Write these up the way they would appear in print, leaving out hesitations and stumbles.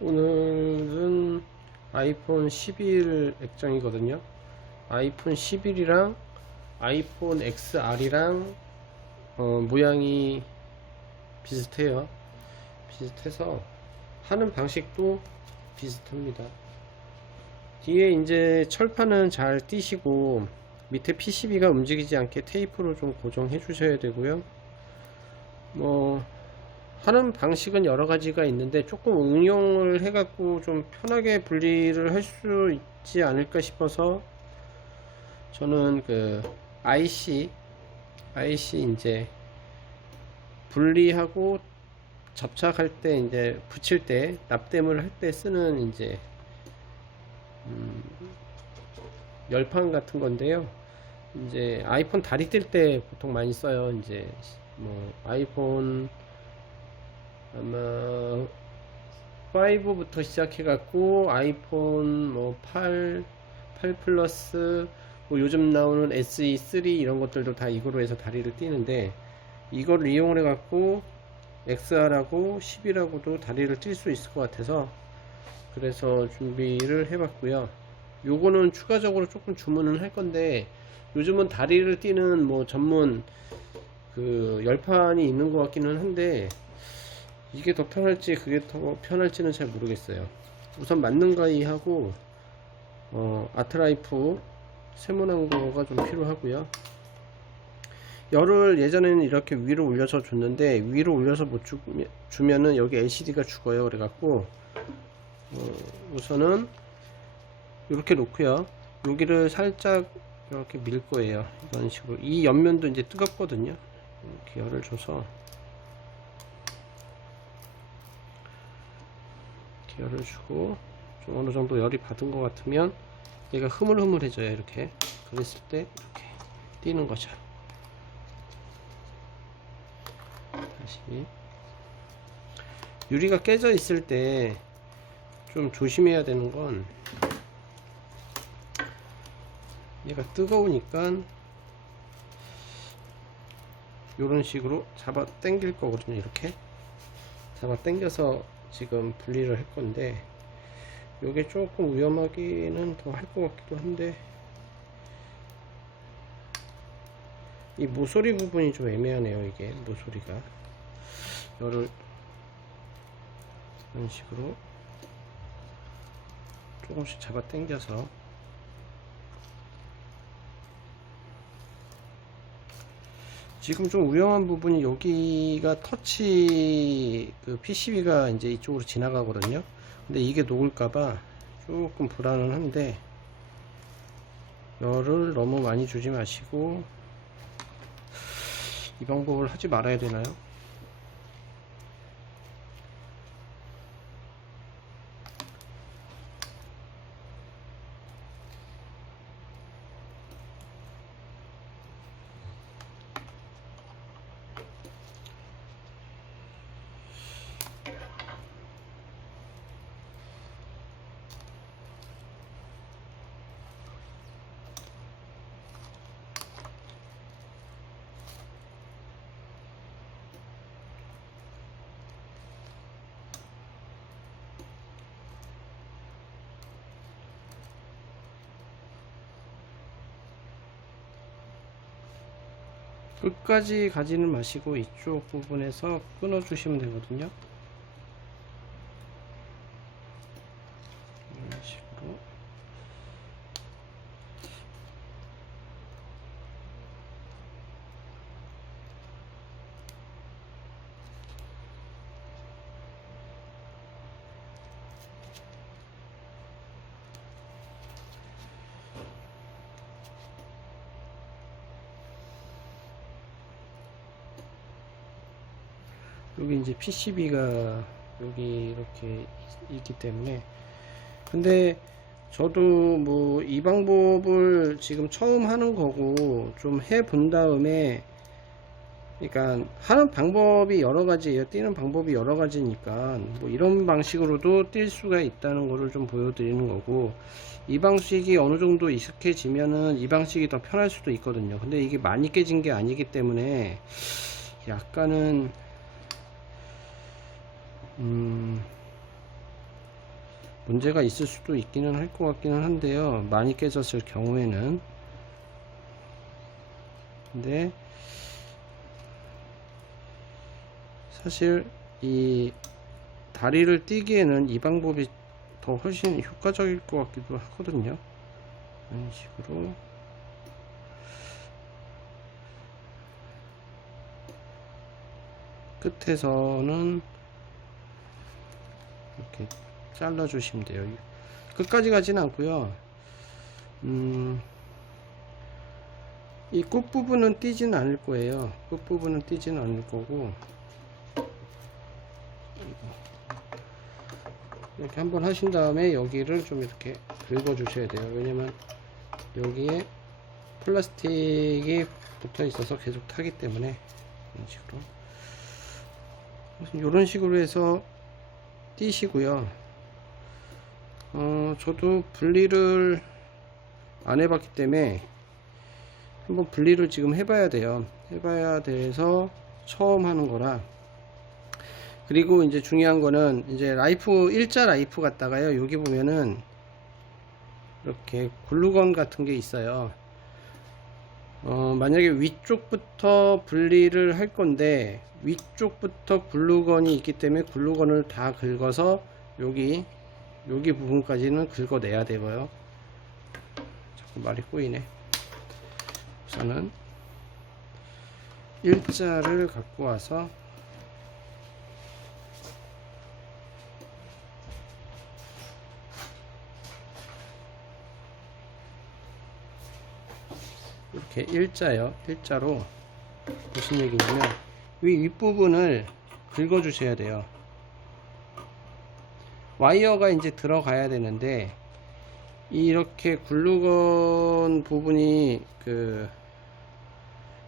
오늘은 아이폰 11 액정이거든요. 아이폰 11이랑 아이폰 XR이랑 모양이 비슷해요. 비슷해서 하는 방식도 비슷합니다. 뒤에 이제 철판은 잘 띄시고 밑에 PCB가 움직이지 않게 테이프로 좀 고정해 주셔야 되고요. 뭐 하는 방식은 여러 가지가 있는데 조금 응용을 해갖고 좀 편하게 분리를 할 수 있지 않을까 싶어서 저는 그 IC 이제 분리하고 접착할 때 이제 붙일 때 납땜을 할 때 쓰는 이제 열판 같은 건데요. 이제 아이폰 다리 뜰 때 보통 많이 써요. 이제 뭐 아이폰 아마 5부터 시작해 갖고 아이폰 뭐 8 플러스 뭐 요즘 나오는 SE3 이런 것들도 다 이거로 해서 다리를 띄는데 이걸 이용을 해 갖고 XR하고 10이라고도 다리를 뛸 수 있을 것 같아서 그래서 준비를 해 봤고요. 요거는 추가적으로 조금 주문을 할 건데 요즘은 다리를 띄는 뭐 전문 그 열판이 있는 것 같기는 한데 이게 더 편할지 그게 더 편할지는 잘 모르겠어요. 우선 맞는 가위하고 아트라이프 세모난 거가 좀 필요하고요. 열을 예전에는 이렇게 위로 올려서 줬는데 위로 올려서 못 주면은 여기 LCD가 죽어요. 그래갖고 우선은 이렇게 놓고요. 여기를 살짝 이렇게 밀 거예요. 이런 식으로 이 옆면도 이제 뜨겁거든요. 이렇게 열을 줘서 열을 주고 좀 어느 정도 열이 받은 것 같으면 얘가 흐물흐물해져요. 이렇게 그랬을 때 이렇게 띄는 거죠. 다시 유리가 깨져 있을 때 좀 조심해야 되는 건 얘가 뜨거우니까 이런 식으로 잡아 당길 거거든요. 이렇게 잡아 당겨서 지금 분리를 할 건데 요게 조금 위험하기는 더 할 것 같기도 한데 이 모서리 부분이 좀 애매하네요. 이게 모서리가 열을 이런 식으로 조금씩 잡아 당겨서 지금 좀 위험한 부분이 여기가 터치 그 PCB가 이제 이쪽으로 지나가거든요. 근데 이게 녹을까봐 조금 불안은 한데 열을 너무 많이 주지 마시고 이 방법을 하지 말아야 되나요? 끝까지 가지는 마시고 이쪽 부분에서 끊어 주시면 되거든요. 이런 식으로 여기 이제 PCB가 여기 이렇게 있기 때문에 근데 저도 뭐 이 방법을 지금 처음 하는 거고 좀 해 본 다음에 그러니까 하는 방법이 여러 가지예요. 띄는 방법이 여러 가지니까 뭐 이런 방식으로도 뛸 수가 있다는 거를 좀 보여드리는 거고 이 방식이 어느 정도 익숙해지면은 이 방식이 더 편할 수도 있거든요. 근데 이게 많이 깨진 게 아니기 때문에 약간은 문제가 있을 수도 있기는 할 것 같기는 한데요. 많이 깨졌을 경우에는. 근데 사실 이 다리를 띄기에는 이 방법이 더 훨씬 효과적일 것 같기도 하거든요. 이런 식으로 끝에서는 이렇게 잘라 주시면 돼요. 끝까지 가지는 않고요. 이 끝부분은 띄지는 않을 거예요. 끝부분은 띄지는 않을 거고, 이렇게 한번 하신 다음에 여기를 좀 이렇게 긁어 주셔야 돼요. 왜냐면 여기에 플라스틱이 붙어 있어서 계속 타기 때문에. 이런 식으로. 이런 식으로 해서 띄시고요. 저도 분리를 안 해봤기 때문에 한번 분리를 지금 해봐야 돼요. 해봐야 돼서 처음 하는 거라. 그리고 이제 중요한 거는 이제 라이프, 일자 라이프 갖다가요, 여기 보면은 이렇게 글루건 같은 게 있어요. 만약에 위쪽부터 분리를 할 건데 위쪽부터 글루건이 있기 때문에 글루건을 다 긁어서 여기 부분까지는 긁어내야 되고요. 자꾸 말이 꼬이네. 우선은 일자를 갖고 와서 이렇게 일자로 무슨 얘기냐면 윗부분을 긁어 주셔야 돼요. 와이어가 이제 들어가야 되는데 이렇게 글루건 부분이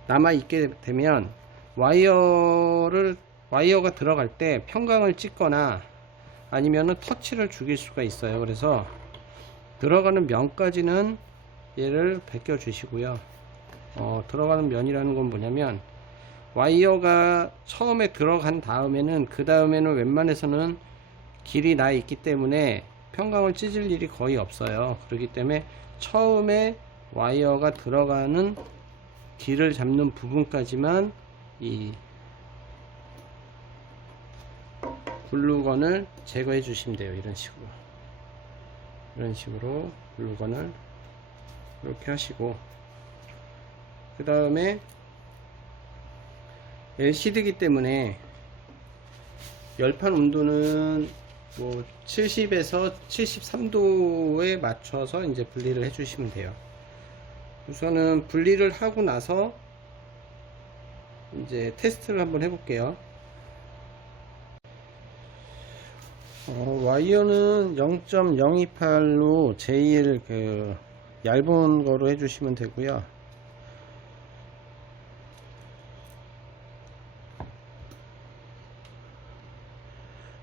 남아 있게 되면 와이어가 들어갈 때 평강을 찍거나 아니면은 터치를 죽일 수가 있어요. 그래서 들어가는 면까지는 얘를 벗겨 주시고요. 들어가는 면이라는 건 뭐냐면 와이어가 처음에 들어간 다음에는 웬만해서는 길이 나 있기 때문에 평강을 찢을 일이 거의 없어요. 그렇기 때문에 처음에 와이어가 들어가는 길을 잡는 부분까지만 이 글루건을 제거해 주시면 돼요. 이런 식으로 글루건을 이렇게 하시고, 그 다음에 LCD이기 때문에 열판 온도는 뭐 70에서 73도에 맞춰서 이제 분리를 해 주시면 돼요. 우선은 분리를 하고 나서 이제 테스트를 한번 해 볼게요. 와이어는 0.028로 제일 얇은 거로 해 주시면 되고요.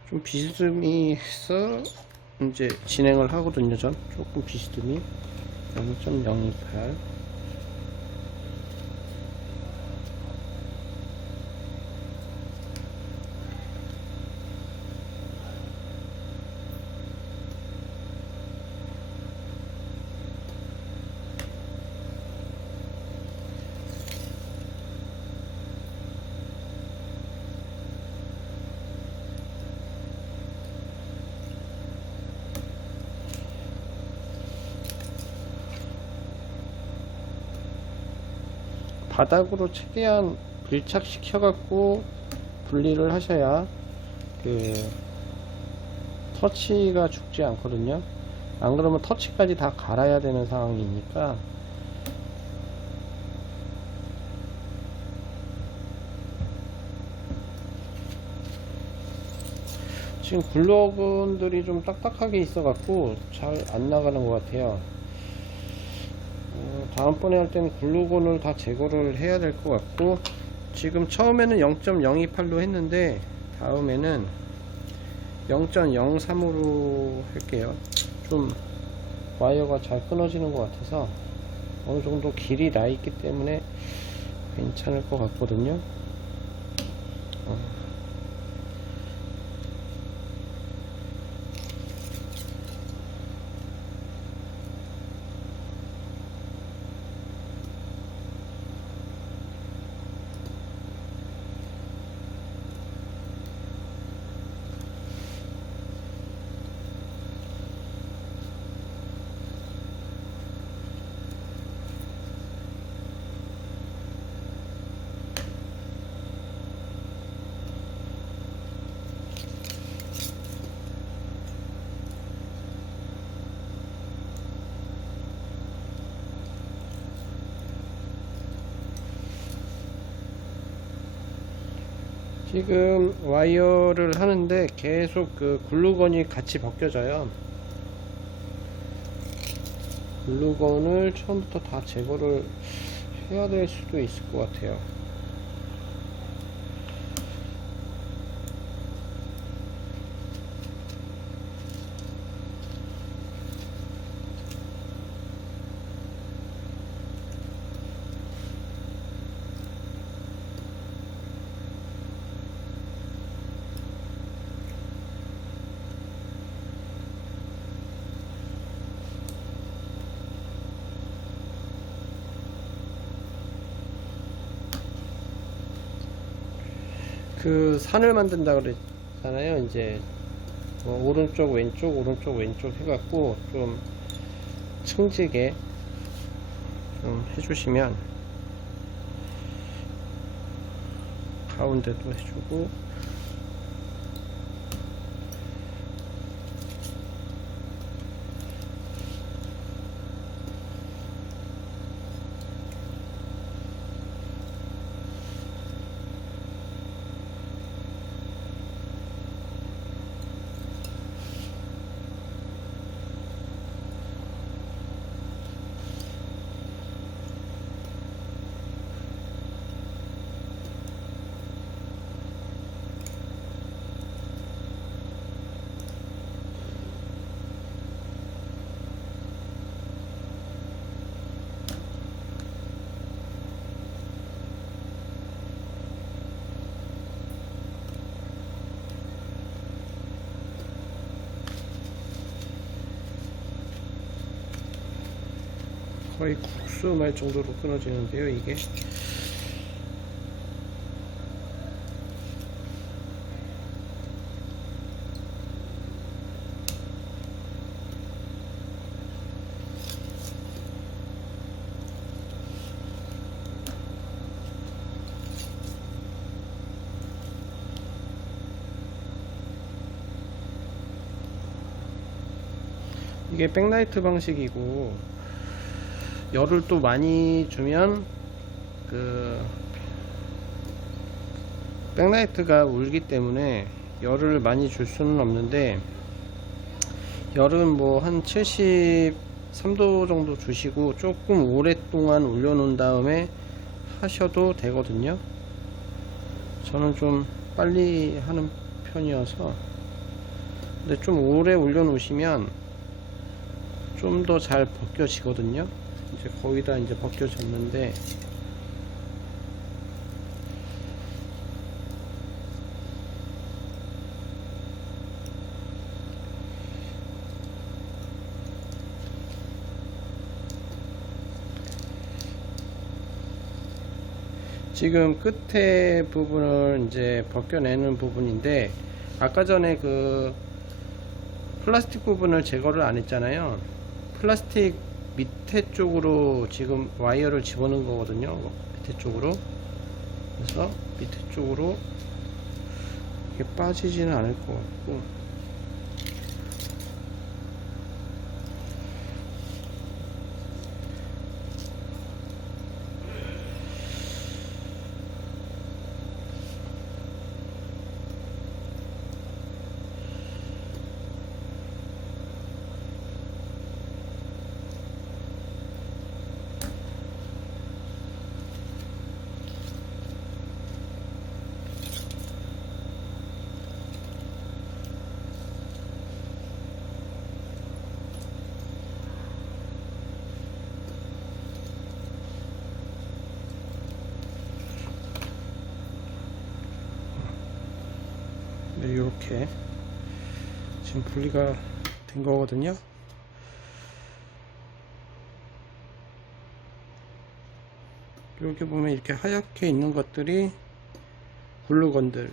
좀 비스듬히 해서 이제 진행을 하거든요. 전 조금 비스듬히 0.028. 바닥으로 최대한 밀착시켜 갖고 분리를 하셔야 터치가 죽지 않거든요. 안 그러면 터치까지 다 갈아야 되는 상황이니까. 지금 글루건들이 좀 딱딱하게 있어 갖고 잘 안 나가는 것 같아요. 다음번에 할 때는 글루건을 다 제거를 해야 될 것 같고, 지금 처음에는 0.028로 했는데 다음에는 0.03으로 할게요. 좀 와이어가 잘 끊어지는 것 같아서 어느 정도 길이 나 있기 때문에 괜찮을 것 같거든요. 지금 와이어를 하는데 계속 그 글루건이 같이 벗겨져요. 글루건을 처음부터 다 제거를 해야 될 수도 있을 것 같아요. 그 산을 만든다 그랬잖아요. 이제 오른쪽 왼쪽 오른쪽 왼쪽 해갖고 좀 층지게 좀 해주시면, 가운데도 해주고 거의 국수 말 정도로 끊어지는데요, 이게. 이게 백라이트 방식이고, 열을 또 많이 주면 그 백라이트가 울기 때문에 열을 많이 줄 수는 없는데, 열은 뭐 한 73도 정도 주시고 조금 오랫동안 올려 놓은 다음에 하셔도 되거든요. 저는 좀 빨리 하는 편이어서. 근데 좀 오래 올려 놓으시면 좀 더 잘 벗겨지거든요. 이제 거의 다 이제 벗겨졌는데, 지금 끝에 부분을 이제 벗겨내는 부분인데, 아까 전에 그 플라스틱 부분을 제거를 안 했잖아요. 플라스틱 밑에 쪽으로 지금 와이어를 집어넣은 거거든요. 밑에 쪽으로. 그래서 밑에 쪽으로 이게 빠지지는 않을 것 같고, 이렇게 지금 분리가 된 거거든요. 여기 보면 이렇게 하얗게 있는 것들이 글루건들이고요.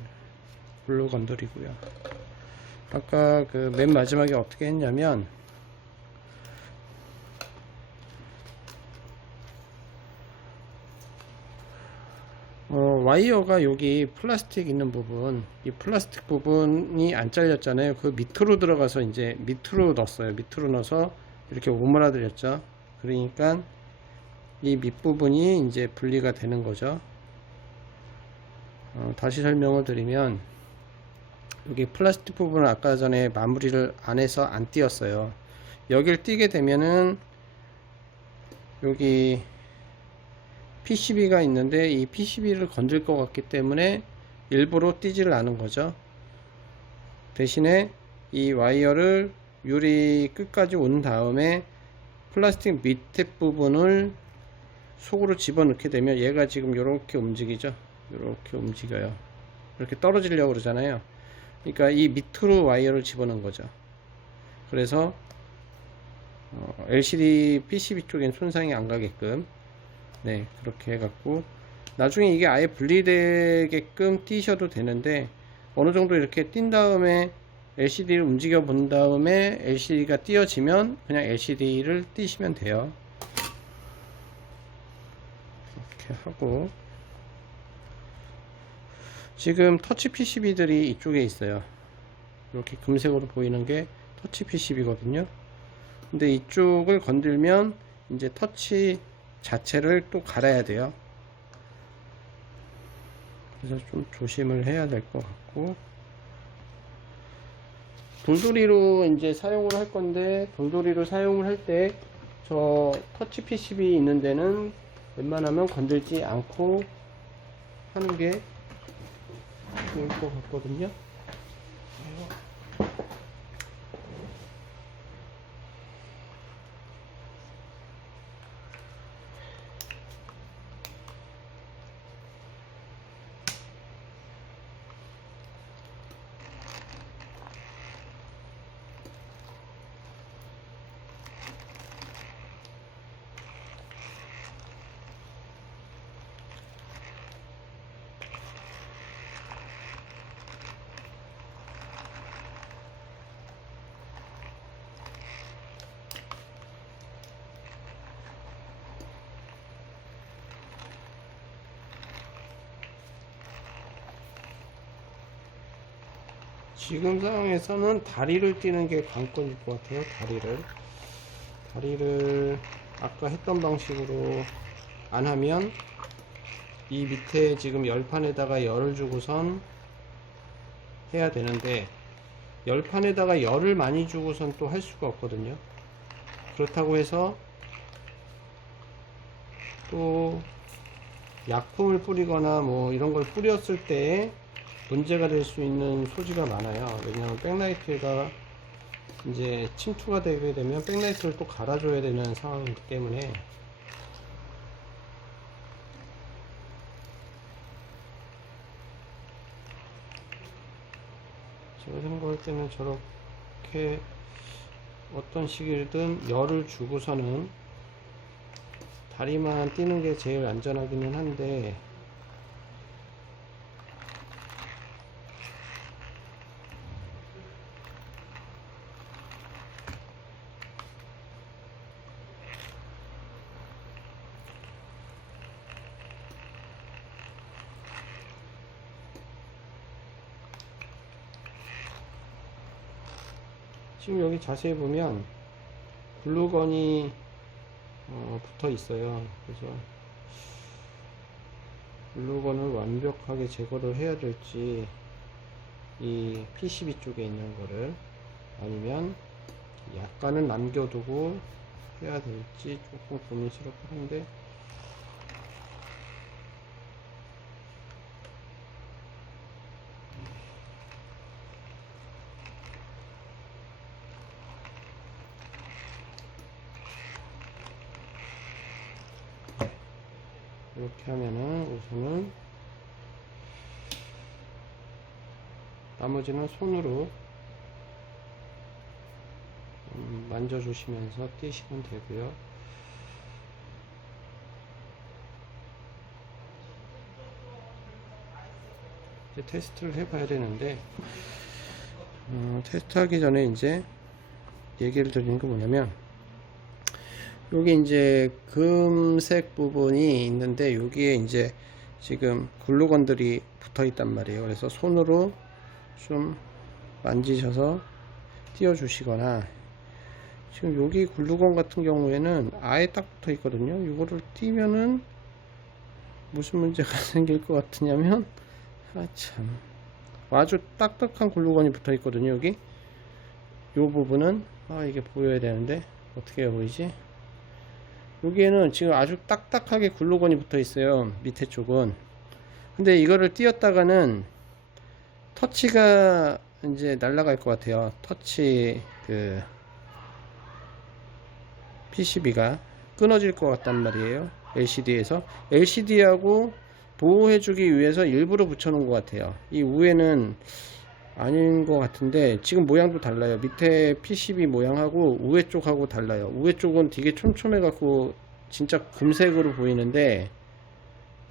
아까 그 맨 마지막에 어떻게 했냐면, 와이어가 여기 플라스틱 있는 부분, 이 플라스틱 부분이 안 잘렸잖아요. 그 밑으로 들어가서 이제 밑으로 넣었어요. 밑으로 넣어서 이렇게 오므라들였죠. 그러니까 이 밑부분이 이제 분리가 되는 거죠. 다시 설명을 드리면, 여기 플라스틱 부분을 아까 전에 마무리를 안 해서 안 띄었어요. 여길 띄게 되면은 여기 PCB가 있는데 이 PCB를 건들 것 같기 때문에 일부러 띄지를 않은 거죠. 대신에 이 와이어를 유리 끝까지 온 다음에 플라스틱 밑에 부분을 속으로 집어넣게 되면 얘가 지금 이렇게 움직이죠. 이렇게 움직여요. 이렇게 떨어지려고 그러잖아요. 그러니까 이 밑으로 와이어를 집어넣은 거죠. 그래서 LCD PCB 쪽엔 손상이 안 가게끔, 네, 그렇게 해갖고 나중에 이게 아예 분리되게끔 띄셔도 되는데, 어느 정도 이렇게 띈 다음에 LCD를 움직여 본 다음에 LCD가 띄어지면 그냥 LCD를 띄시면 돼요. 이렇게 하고, 지금 터치 PCB들이 이쪽에 있어요. 이렇게 금색으로 보이는 게 터치 PCB거든요. 근데 이쪽을 건들면 이제 터치 자체를 또 갈아야 돼요. 그래서 좀 조심을 해야 될 것 같고, 돌돌이로 이제 사용을 할 건데, 돌돌이로 사용을 할 때 저 터치 PCB 있는 데는 웬만하면 건들지 않고 하는 게 좋을 것 같거든요. 지금 상황에서는 다리를 띄는 게 관건일 것 같아요. 다리를 아까 했던 방식으로 안 하면 이 밑에 지금 열판에다가 열을 주고선 해야 되는데, 열판에다가 열을 많이 주고선 또 할 수가 없거든요. 그렇다고 해서 또 약품을 뿌리거나 뭐 이런 걸 뿌렸을 때 문제가 될 수 있는 소지가 많아요. 왜냐하면 백라이트가 이제 침투가 되게 되면 백라이트를 또 갈아줘야 되는 상황이기 때문에, 제가 생각할 때는 저렇게 어떤 식이든 열을 주고서는 다리만 띄는 게 제일 안전하기는 한데, 지금 여기 자세히 보면 글루건이 붙어 있어요. 그래서 글루건을 완벽하게 제거를 해야 될지, 이 PCB 쪽에 있는 거를, 아니면 약간은 남겨두고 해야 될지 조금 고민스럽긴 한데, 이렇게 하면은 우선은 나머지는 손으로 만져주시면서 띄시면 되고요. 이제 테스트를 해봐야 되는데, 테스트하기 전에 이제 얘기를 드리는 게 뭐냐면, 여기 이제 금색 부분이 있는데 여기에 이제 지금 글루건들이 붙어 있단 말이에요. 그래서 손으로 좀 만지셔서 띄워 주시거나, 지금 여기 글루건 같은 경우에는 아예 딱 붙어 있거든요. 이거를 띄면은 무슨 문제가 생길 것 같으냐면, 아, 참. 아주 딱딱한 글루건이 붙어 있거든요, 여기. 요 부분은, 이게 보여야 되는데, 어떻게 보이지? 여기에는 지금 아주 딱딱하게 글루건이 붙어 있어요, 밑에 쪽은. 근데 이거를 띄었다가는 터치가 이제 날아갈 것 같아요. 터치, PCB가 끊어질 것 같단 말이에요. LCD에서. LCD하고 보호해주기 위해서 일부러 붙여놓은 것 같아요. 이 위에는 아닌 것 같은데 지금 모양도 달라요. 밑에 PCB 모양하고 위에 쪽하고 달라요. 위에 쪽은 되게 촘촘해 갖고 진짜 금색으로 보이는데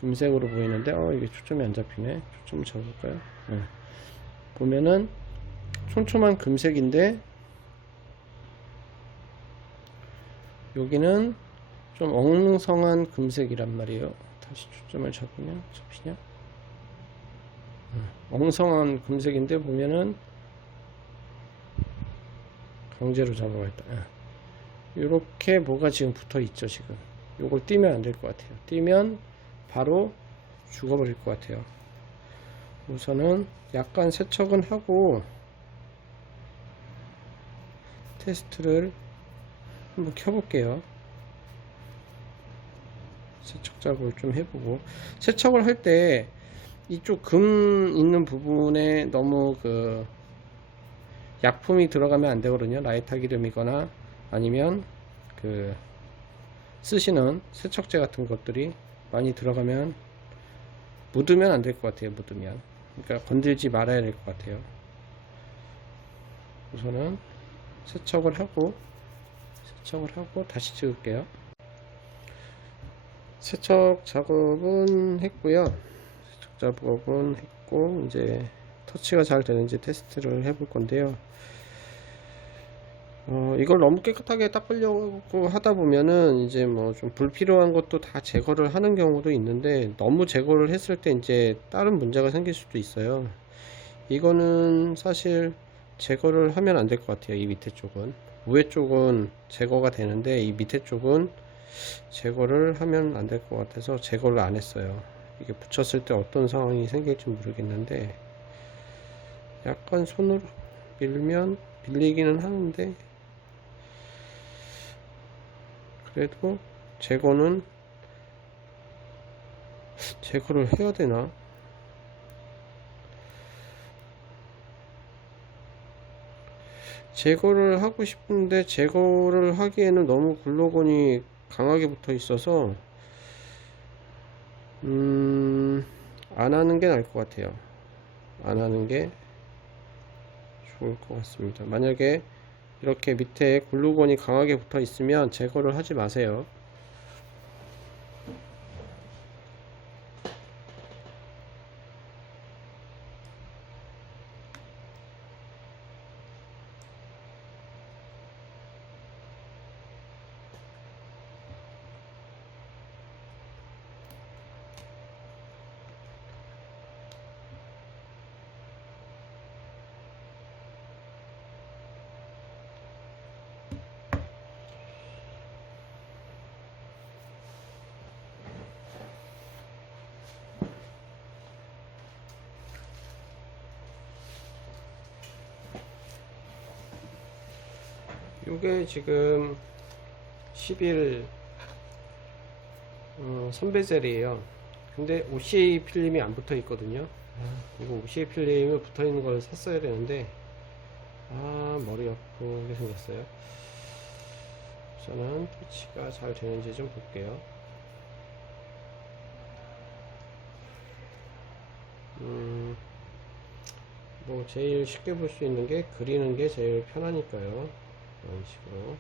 이게 초점이 안 잡히네. 초점 잡을까요? 네. 보면은 촘촘한 금색인데 여기는 좀 엉성한 금색이란 말이에요. 다시 초점을 잡으면 잡히냐? 엉성한 금색인데 보면은 강제로 잡아야겠다. 이렇게 뭐가 지금 붙어 있죠. 지금 요걸 띄면 안 될 것 같아요. 띄면 바로 죽어버릴 것 같아요. 우선은 약간 세척은 하고 테스트를 한번 켜볼게요. 세척 작업을 좀 해보고, 세척을 할 때 이쪽 금 있는 부분에 너무 약품이 들어가면 안 되거든요. 라이터 기름이거나 아니면 쓰시는 세척제 같은 것들이 많이 들어가면 묻으면 안 될 것 같아요. 묻으면, 그러니까 건들지 말아야 될 것 같아요. 우선은 세척을 하고 다시 찍을게요. 세척 작업은 했고요. 이제 터치가 잘 되는지 테스트를 해볼 건데요. 이걸 너무 깨끗하게 닦으려고 하다 보면은 이제 뭐 좀 불필요한 것도 다 제거를 하는 경우도 있는데, 너무 제거를 했을 때 이제 다른 문제가 생길 수도 있어요. 이거는 사실 제거를 하면 안 될 것 같아요. 이 밑에 쪽은. 위에 쪽은 제거가 되는데 이 밑에 쪽은 제거를 하면 안 될 것 같아서 제거를 안 했어요. 이게 붙였을 때 어떤 상황이 생길지 모르겠는데, 약간 손으로 밀면 밀리기는 하는데, 그래도 제거를 해야 되나? 제거를 하고 싶은데 제거를 하기에는 너무 글루건이 강하게 붙어 있어서 안 하는 게 나을 것 같아요. 안 하는 게 좋을 것 같습니다. 만약에 이렇게 밑에 글루건이 강하게 붙어 있으면 제거를 하지 마세요. 요게 지금 10일 선배젤이에요. 근데 OCA 필름이 안 붙어 있거든요. 이거 OCA 필름이 붙어 있는 걸 샀어야 되는데, 머리 아프게 생겼어요. 우선은 터치가 잘 되는지 좀 볼게요. 뭐 제일 쉽게 볼 수 있는 게 그리는 게 제일 편하니까요. 이런 식으로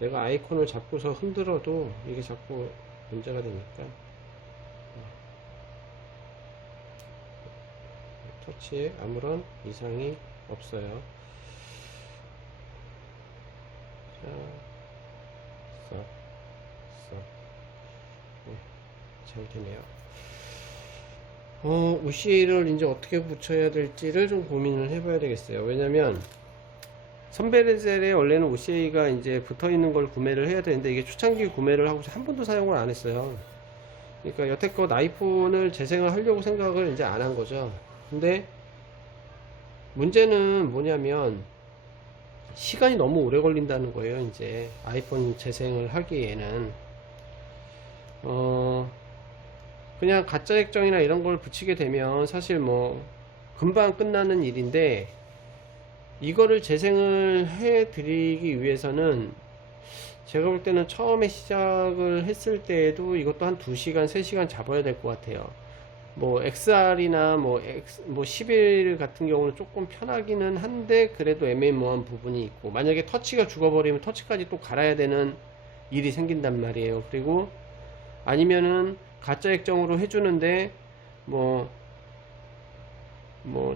내가 아이콘을 잡고서 흔들어도 이게 자꾸 문제가 되니까 터치에 아무런 이상이 없어요. 자, 잘 되네요. OCA를 이제 어떻게 붙여야 될지를 좀 고민을 해봐야 되겠어요. 왜냐면 선베레젤에 원래는 OCA가 이제 붙어 있는 걸 구매를 해야 되는데, 이게 초창기 구매를 하고서 한 번도 사용을 안 했어요. 그러니까 여태껏 아이폰을 재생을 하려고 생각을 이제 안 한 거죠. 근데 문제는 뭐냐면 시간이 너무 오래 걸린다는 거예요. 이제 아이폰 재생을 하기에는 그냥 가짜 액정이나 이런 걸 붙이게 되면 사실 뭐 금방 끝나는 일인데, 이거를 재생을 해 드리기 위해서는 제가 볼 때는 처음에 시작을 했을 때에도 이것도 한 2시간 3시간 잡아야 될 것 같아요. 뭐 XR이나 뭐 11 같은 경우는 조금 편하기는 한데 그래도 애매모호한 부분이 있고, 만약에 터치가 죽어버리면 터치까지 또 갈아야 되는 일이 생긴단 말이에요. 그리고 아니면은 가짜 액정으로 해주는데 뭐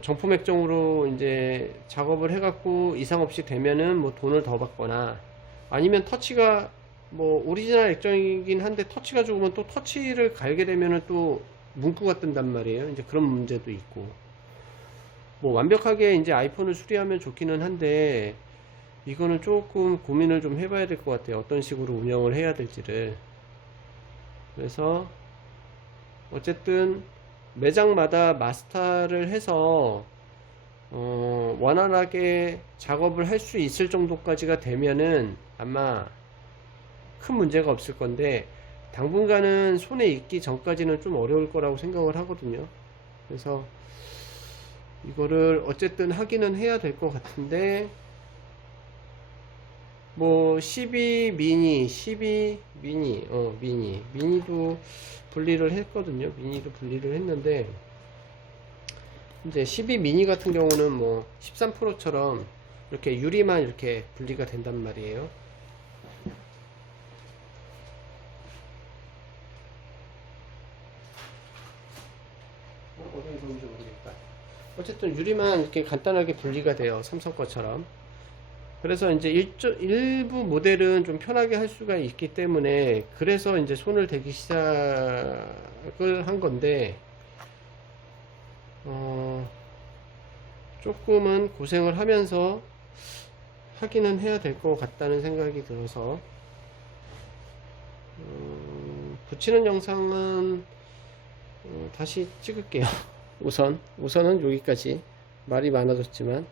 정품 액정으로 이제 작업을 해갖고 이상 없이 되면은 뭐 돈을 더 받거나, 아니면 터치가 뭐 오리지널 액정이긴 한데 터치가 죽으면 또 터치를 갈게 되면은 또 문구가 뜬단 말이에요. 이제 그런 문제도 있고, 뭐 완벽하게 이제 아이폰을 수리하면 좋기는 한데 이거는 조금 고민을 좀 해봐야 될 것 같아요. 어떤 식으로 운영을 해야 될지를. 그래서 어쨌든 매장마다 마스터를 해서 원활하게 작업을 할 수 있을 정도까지가 되면은 아마 큰 문제가 없을 건데, 당분간은 손에 익기 전까지는 좀 어려울 거라고 생각을 하거든요. 그래서 이거를 어쨌든 하기는 해야 될 것 같은데, 뭐 12 미니, 12 미니, 미니도 분리를 했거든요. 미니도 분리를 했는데, 이제 12 미니 같은 경우는 뭐 13 프로처럼 이렇게 유리만 이렇게 분리가 된단 말이에요. 어디 있는지 모르겠다. 어쨌든 유리만 이렇게 간단하게 분리가 돼요. 삼성 것처럼. 그래서 이제 일부 모델은 좀 편하게 할 수가 있기 때문에 그래서 이제 손을 대기 시작을 한 건데, 조금은 고생을 하면서 하기는 해야 될 것 같다는 생각이 들어서 붙이는 영상은 다시 찍을게요. 우선은 여기까지. 말이 많아졌지만